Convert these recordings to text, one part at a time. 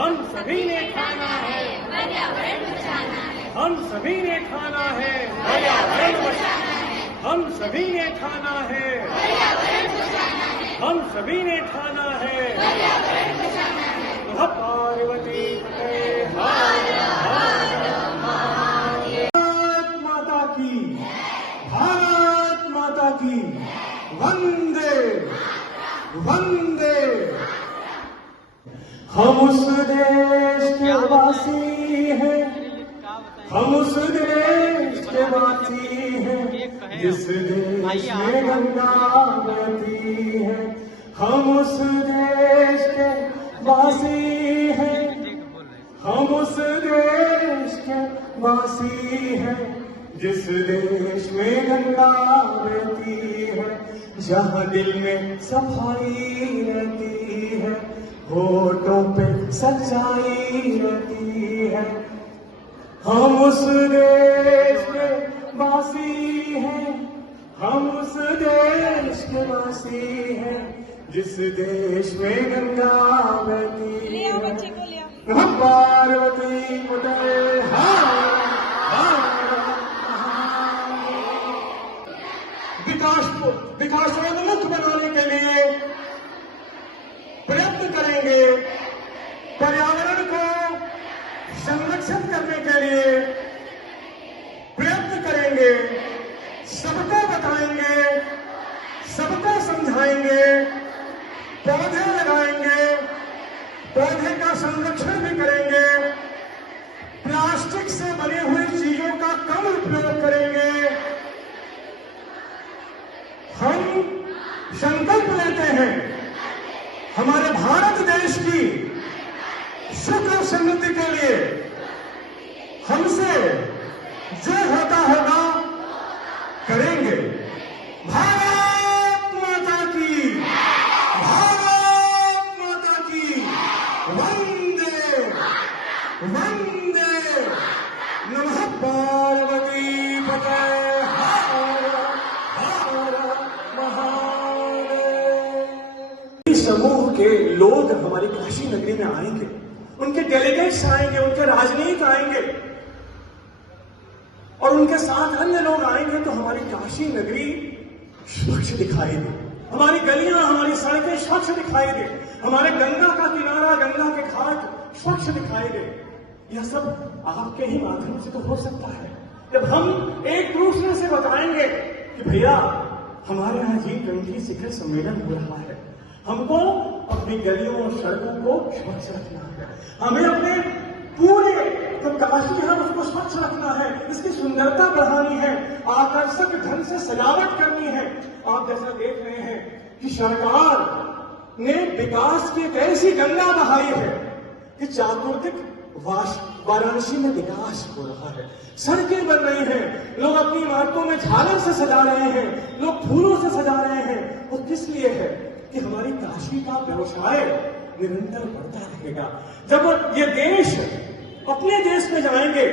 हम सभी ने खाना है पर्यावरण बचाना है, हम सभी ने खाना है पर्यावरण बचाना है, हम सभी ने खाना है पर्यावरण बचाना है, हम सभी ने खाना है पर्यावरण बचाना है। नमः पार्वती पते हर हर भारत माता की, भारत माता की, वंदे वंदे। हम उस देश के वासी हैं, हम उस देश के वासी हैं जिस देश में गंगा बहती है। हम उस देश के वासी हैं, हम उस देश के वासी हैं जिस देश में गंगा बहती है। जहाँ दिल में सफाई रहती है, होठों पे सच्चाई रहती है। हम उस देश के वासी हैं, हम उस देश के वासी हैं जिस देश में गंगा बहती है। हम पार्वती पते हर विकासोन्मुख बनाने के लिए प्रयत्न करेंगे, पर्यावरण को संरक्षित करने के लिए प्रयत्न करेंगे, सबको बताएंगे, सबको समझाएंगे, पौधे लगाएंगे, पौधे का संरक्षण भी करेंगे, प्लास्टिक से बनी हुई चीजों का कम उपयोग करेंगे। हम संकल्प लेते हैं हमारे भारत देश की सुख और समृद्धि के लिए हमसे जो होता होगा करेंगे। भारत माता की, भारत माता की, वंदे वंदे। नमः पार्वती पते हर हर महादेव। इस समूह के लोग हमारी काशी नगरी में आएंगे, उनके डेलीगेट्स आएंगे, उनके राजनीति आएंगे और उनके साथ अन्य लोग आएंगे तो हमारी काशी नगरी स्वच्छ दिखाई दे, हमारी गलियां, हमारी सड़कें स्वच्छ दिखाई दे, हमारे गंगा का किनारा, गंगा के घाट स्वच्छ दिखाई दे। यह सब आपके ही माध्यम से तो हो सकता है जब हम एक दूसरे से बताएंगे कि भैया हमारे यहाँ G20 शिखर सम्मेलन हो रहा है, हमको अपनी गलियों और सड़कों को स्वच्छ रखना है, हमें अपने पूरे जो काशी है उसको स्वच्छ रखना है, इसकी सुंदरता बढ़ानी है, आकर्षक ढंग से सजावट करनी है। आप जैसा देख रहे हैं कि सरकार ने विकास की एक ऐसी गंगा बहाई है कि चातुर्दिक वाराणसी में विकास हो रहा है, सड़कें बन रही हैं, लोग अपनी इमारतों में झालर से सजा रहे हैं, लोग फूलों से सजा रहे हैं। वो किस लिए है कि हमारी काशी का व्यवसाय निरंतर बढ़ता रहेगा। जब ये देश अपने देश में जाएंगे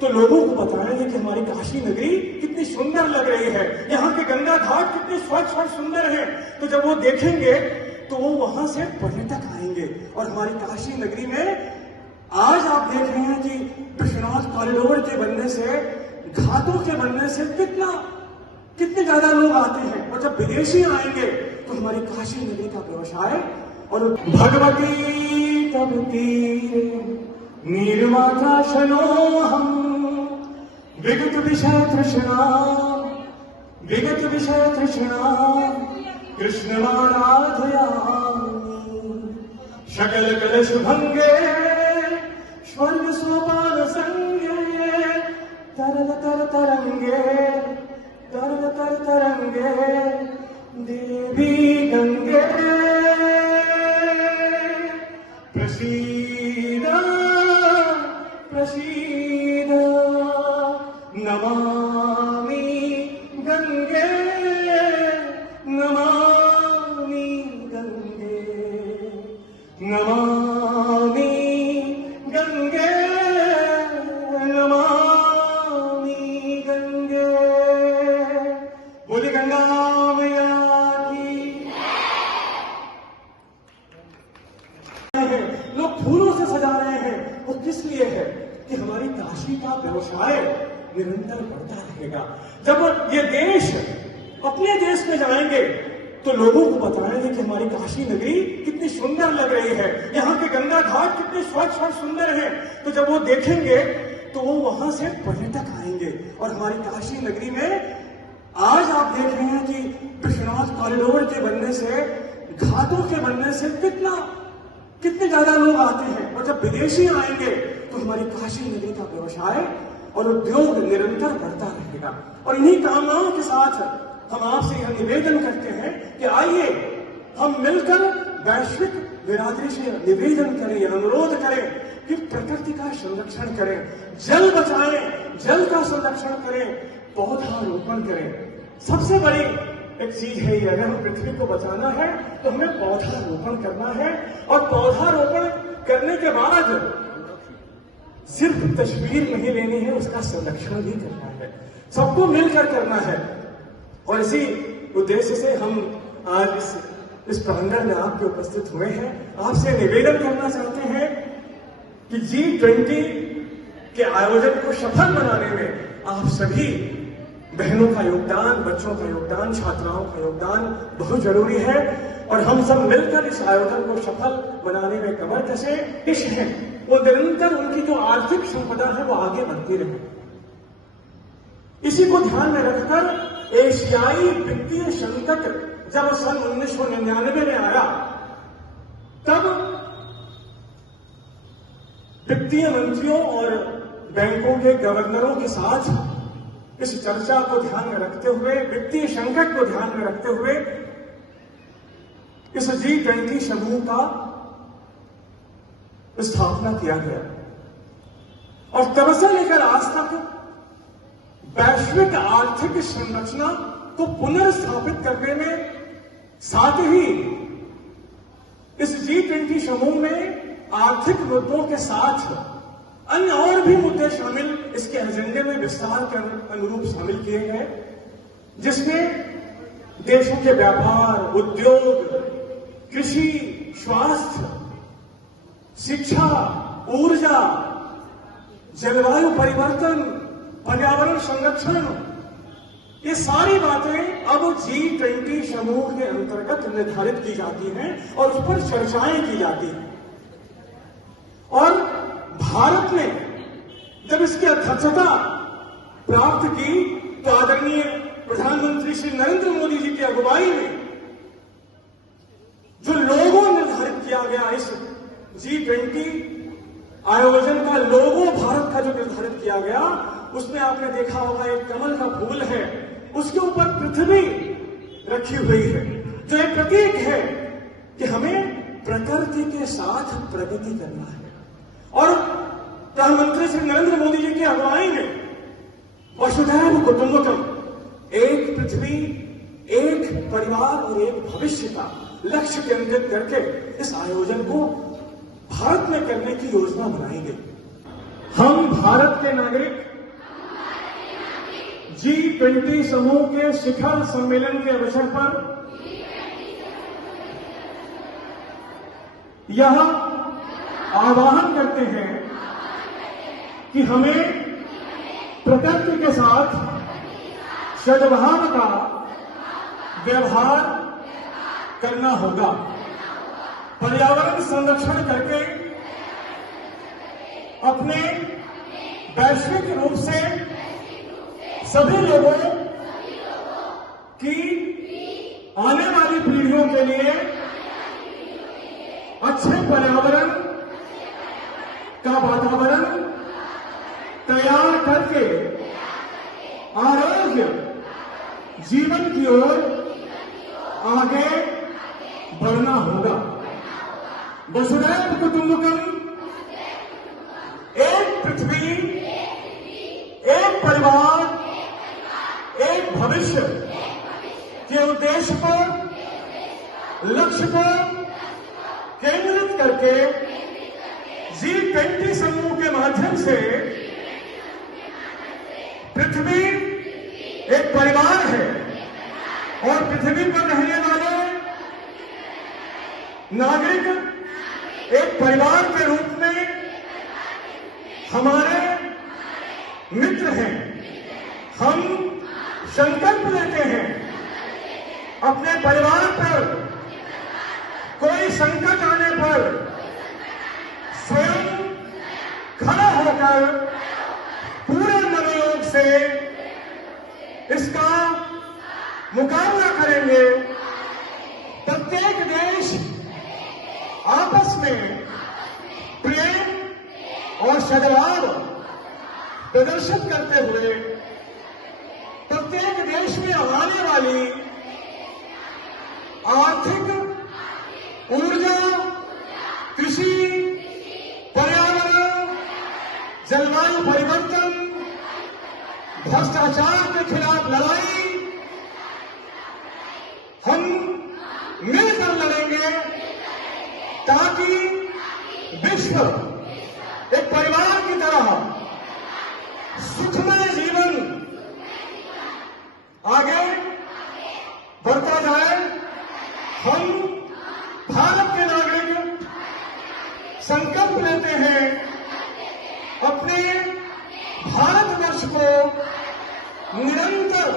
तो लोगों को बताएंगे कि हमारी काशी नगरी कितनी सुंदर लग रही है, यहाँ के गंगा घाट कितने स्वच्छ और सुंदर हैं। तो जब वो देखेंगे तो वो वहां से पर्यटक आएंगे और हमारी काशी नगरी में आज आप देख रहे हैं कि विश्वनाथ कॉरिडोर के बनने से, घाटों के बनने से कितने ज्यादा लोग आते हैं और जब विदेशी आएंगे तो हमारी काशी नगरी का व्यवसाय और भगवती तब तीरे निर्माता शनो हम विगत विषय तृष्णा, विगत विषय तृष्णा कृष्णमाराधयामि सकल कलश भंगे स्वर्ग सोपान संगे तरल तर तरंगे, तरल तर तरंगे देवी गंगे प्रसीद प्रसीद नमामि गंगे, नमामि गंगे, नमामि गंगे, नमामि गंगे। बोले गंगा मैया की। हैं, लोग फूलों से सजा रहे हैं, वो किस लिए है कि हमारी काशी का व्यवसाय निरंतर बढ़ता रहेगा। जब ये देश अपने देश में जाएंगे तो लोगों को बताएंगे कि हमारी काशी नगरी कितनी सुंदर लग रही है, यहाँ के गंगा घाट कितने स्वच्छ और सुंदर है। तो जब वो देखेंगे तो वो वहां से पर्यटक आएंगे और हमारी काशी नगरी में आज आप देख रहे हैं कि विश्वनाथ कॉरिडोर के बनने से, घाटों के बनने से कितने ज्यादा लोग आते हैं। और जब विदेशी आएंगे तो हमारी काशी नगरी का व्यवसाय और उद्योग निरंतर बढ़ता रहेगा। और इन्हीं कामनाओं के साथ हम आपसे यह निवेदन करते हैं कि आइए हम मिलकर वैश्विक बिरादरी से निवेदन करें, अनुरोध करें कि प्रकृति का संरक्षण करें, जल बचाएं, जल का संरक्षण करें, पौधारोपण करें। सबसे बड़ी एक चीज है ये, अगर हम पृथ्वी को बचाना है तो हमें पौधारोपण करना है। और पौधारोपण करने के बाद सिर्फ तस्वीर नहीं लेनी है, उसका संरक्षण भी करना है, सबको मिलकर करना है। और इसी उद्देश्य से हम आज इस प्रांगण में आपके उपस्थित हुए हैं। आपसे निवेदन करना चाहते हैं कि G20 के आयोजन को सफल बनाने में आप सभी बहनों का योगदान, बच्चों का योगदान, छात्राओं का योगदान बहुत जरूरी है। और हम सब मिलकर इस आयोजन को सफल बनाने में कमर कसे। देश है वो निरंतर उनकी जो आर्थिक संपदा है वो आगे बढ़ती रहे। इसी को ध्यान में रखकर एशियाई वित्तीय संकट जब सन 1999 में आया, तब वित्तीय मंत्रियों और बैंकों के गवर्नरों के साथ इस चर्चा को ध्यान में रखते हुए, वित्तीय संकट को ध्यान में रखते हुए इस G20 समूह का स्थापना किया गया। और तब से लेकर आज तक वैश्विक आर्थिक संरचना को पुनर्स्थापित करने में, साथ ही इस G20 समूह में आर्थिक मुद्दों के साथ अन्य और भी मुद्दे शामिल इसके एजेंडे में विस्तार के अनुरूप शामिल किए गए, जिसमें देशों के व्यापार, उद्योग, कृषि, स्वास्थ्य, शिक्षा, ऊर्जा, जलवायु परिवर्तन, पर्यावरण संरक्षण, ये सारी बातें अब G20 समूह के अंतर्गत निर्धारित की जाती हैं और उस पर चर्चाएं की जाती हैं। और भारत ने जब इसकी अध्यक्षता प्राप्त की तो आदरणीय प्रधानमंत्री श्री नरेंद्र मोदी जी की अगुवाई में जो लोगो निर्धारित किया गया, इस G20 आयोजन का लोगो भारत का जो निर्धारित किया गया, उसमें आपने देखा होगा एक कमल का फूल है, उसके ऊपर पृथ्वी रखी हुई है, जो एक प्रतीक है कि हमें प्रकृति के साथ प्रगति करना है। और प्रधानमंत्री श्री नरेंद्र मोदी जी की अगुवाई में वसुधैव कुटुंबकम, एक पृथ्वी, एक परिवार और एक भविष्य का लक्ष्य केंद्रित करके इस आयोजन को भारत में करने की योजना बनाई गई। हम भारत के नागरिक G20 समूह के शिखर सम्मेलन के अवसर पर यह आह्वान करते हैं कि हमें प्रकृति के साथ सद्भाव का व्यवहार करना होगा, पर्यावरण संरक्षण करके अपने वैश्विक रूप से सभी लोगों की आने वाली पीढ़ियों के लिए अच्छे पर्यावरण का वातावरण तैयार करके आरोग्य जीवन की ओर आगे बढ़ना होगा। वसुधैव कुटुंबकम, एक पृथ्वी, एक परिवार, एक भविष्य के उद्देश्य को, लक्ष्य को केंद्रित करके G20 समूह के माध्यम से पृथ्वी एक परिवार है और पृथ्वी पर रहने वाले नागरिक एक परिवार के रूप में हमारे मित्र हैं। हम संकल्प लेते हैं अपने परिवार पर कोई संकट आने पर स्वयं खड़ा होकर पूरे मनोयोग से इसका मुकाबला करेंगे। प्रत्येक देश आपस में प्रेम और सद्भाव प्रदर्शित करते हुए प्रत्येक देश में आने वाली आर्थिक, ऊर्जा, कृषि, पर्यावरण, जलवायु परिवर्तन, भ्रष्टाचार के खिलाफ लड़ाई हम मिलकर लड़ेंगे ताकि विश्व एक परिवार की तरह सुखमय जीवन आगे बढ़ता जाए। हम भारत के नागरिक संकल्प लेते हैं अपने भारतवर्ष को निरंतर